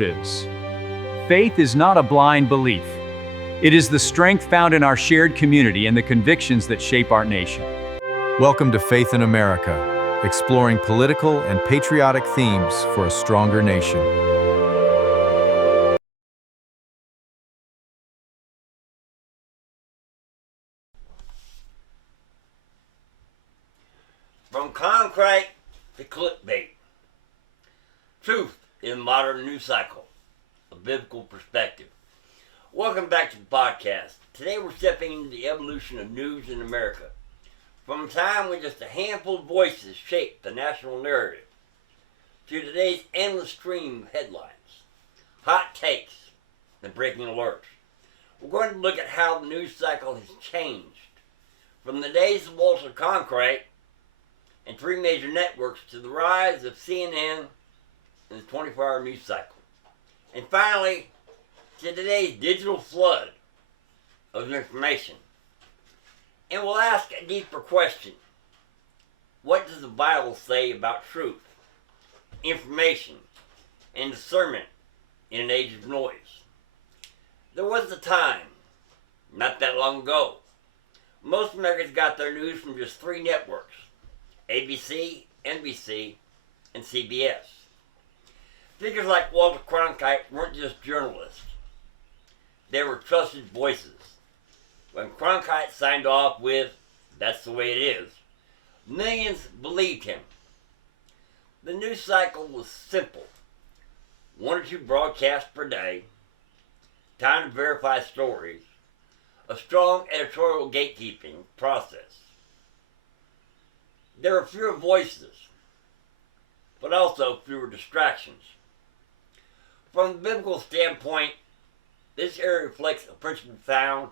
is. Faith is not a blind belief. It is the strength found in our shared community and the convictions that shape our nation. Welcome to Faith in America, exploring political and patriotic themes for a stronger nation. From Cronkite to clickbait. Truth in modern news cycle. A biblical perspective. Welcome back to the podcast. Today we're stepping into the evolution of news in America. From a time when just a handful of voices shaped the national narrative, to today's endless stream of headlines, hot takes, and breaking alerts. We're going to look at how the news cycle has changed. From the days of Walter Cronkite and three major networks to the rise of CNN and the 24-hour news cycle. And finally, to today's digital flood of information. And we'll ask a deeper question. What does the Bible say about truth, information, and discernment in an age of noise? There was a time, not that long ago, most Americans got their news from just three networks: ABC, NBC, and CBS. Figures like Walter Cronkite weren't just journalists. They were trusted voices. When Cronkite signed off with, "That's the way it is," millions believed him. The news cycle was simple. 1 or 2 broadcasts per day, time to verify stories, a strong editorial gatekeeping process. There were fewer voices, but also fewer distractions. From a biblical standpoint, this area reflects a principle found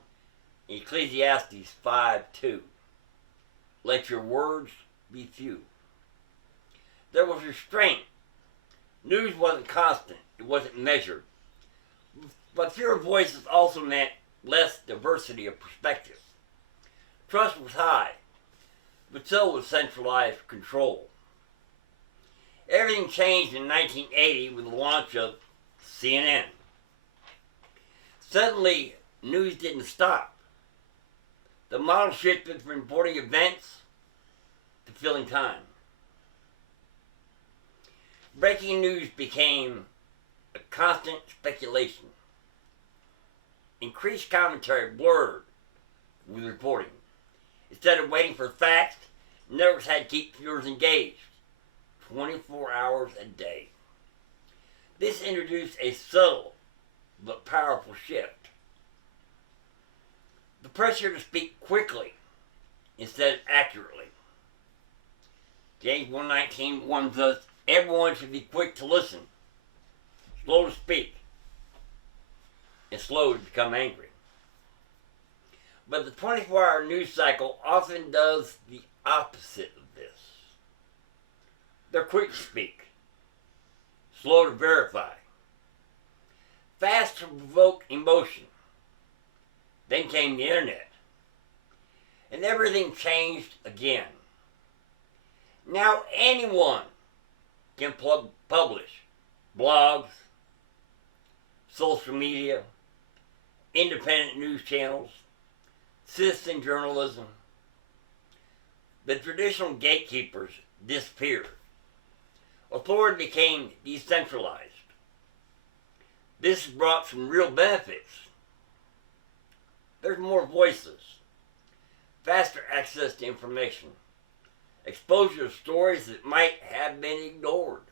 in Ecclesiastes 5:2. Let your words be few. There was restraint. News wasn't constant. It wasn't measured. But fewer voices also meant less diversity of perspective. Trust was high, but so was centralized control. Everything changed in 1980 with the launch of CNN. Suddenly, news didn't stop. The model shifted from reporting events to filling time. Breaking news became a constant speculation. Increased commentary blurred with reporting. Instead of waiting for facts, networks had to keep viewers engaged 24 hours a day. This introduced a subtle but powerful shift. The pressure to speak quickly instead of accurately. James 1:19 warns us, everyone should be quick to listen, slow to speak, and slow to become angry. But the 24-hour news cycle often does the opposite of this. They're quick to speak, slow to verify, fast to provoke emotion. Then came the internet, and everything changed again. Now anyone can publish blogs, social media, independent news channels, citizen journalism. The traditional gatekeepers disappeared. Authority became decentralized. This brought some real benefits. There's more voices, faster access to information, exposure to stories that might have been ignored.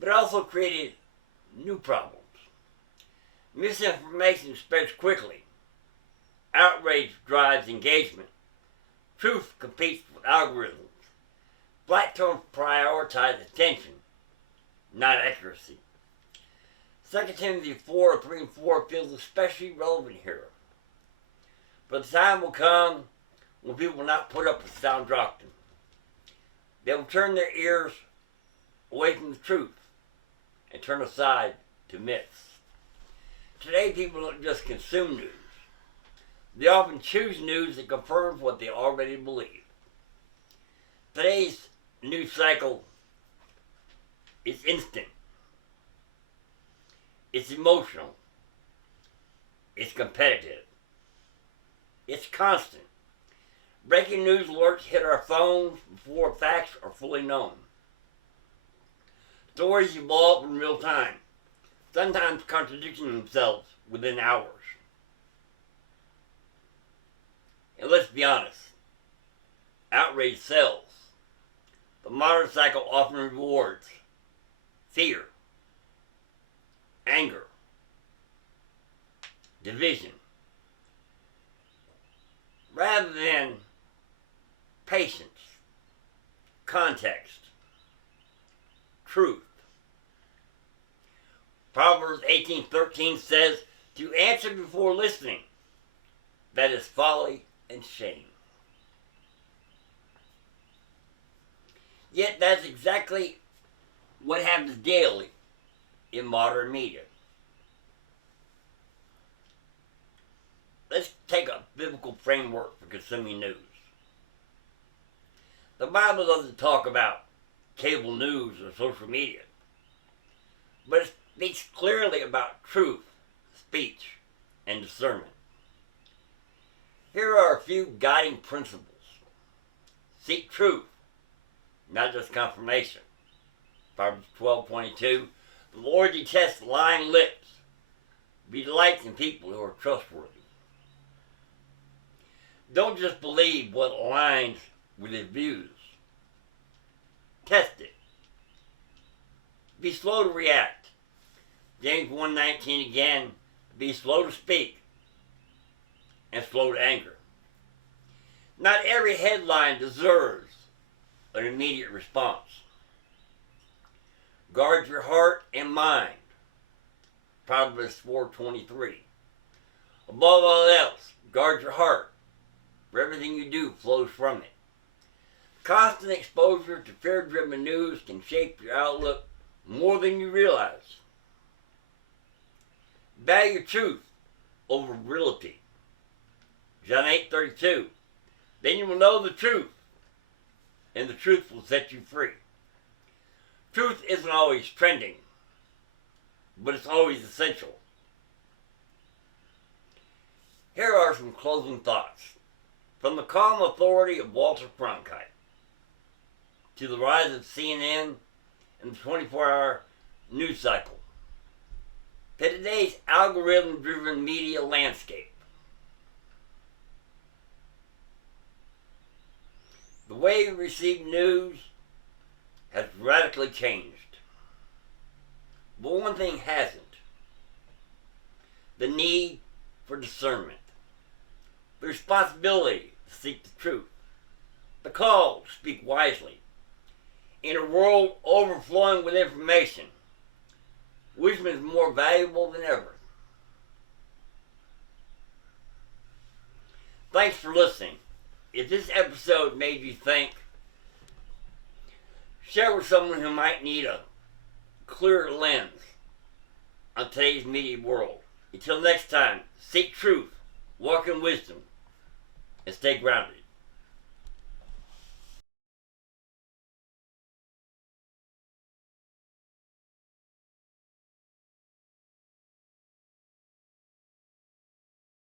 But it also created new problems. Misinformation spreads quickly. Outrage drives engagement. Truth competes with algorithms. Platforms prioritize attention, not accuracy. 2 Timothy 4:3-4 feels especially relevant here. But the time will come when people will not put up with sound doctrine. They will turn their ears away from the truth and turn aside to myths. Today, people don't just consume news. They often choose news that confirms what they already believe. Today's news cycle is instant. It's emotional. It's competitive. It's constant. Breaking news alerts hit our phones before facts are fully known. Stories evolve in real time, sometimes contradicting themselves within hours. And let's be honest, outrage sells. The modern cycle often rewards fear, anger, division, rather than patience, context, truth. Proverbs 18:13 says, to answer before listening, that is folly and shame. Yet that's exactly what happens daily in modern media. Let's take a biblical framework for consuming news. The Bible doesn't talk about cable news or social media, but it speaks clearly about truth, speech, and discernment. Here are a few guiding principles. Seek truth, not just confirmation. Proverbs 12:22, the Lord detests lying lips. Be delights in people who are trustworthy. Don't just believe what aligns with his views. Test it. Be slow to react. James 1:19 again, be slow to speak and slow to anger. Not every headline deserves an immediate response. Guard your heart and mind. Proverbs 4:23. Above all else, guard your heart, for everything you do flows from it. Constant exposure to fear-driven news can shape your outlook more than you realize. Value truth over virility. John 8:32. Then you will know the truth, and the truth will set you free. Truth isn't always trending, but it's always essential. Here are some closing thoughts. From the calm authority of Walter Cronkite to the rise of CNN and the 24-hour news cycle, to today's algorithm-driven media landscape. The way we receive news has radically changed. But one thing hasn't. The need for discernment. The responsibility to seek the truth. The call to speak wisely. In a world overflowing with information, wisdom is more valuable than ever. Thanks for listening. If this episode made you think, share with someone who might need a clearer lens on today's media world. Until next time, seek truth, walk in wisdom, and stay grounded.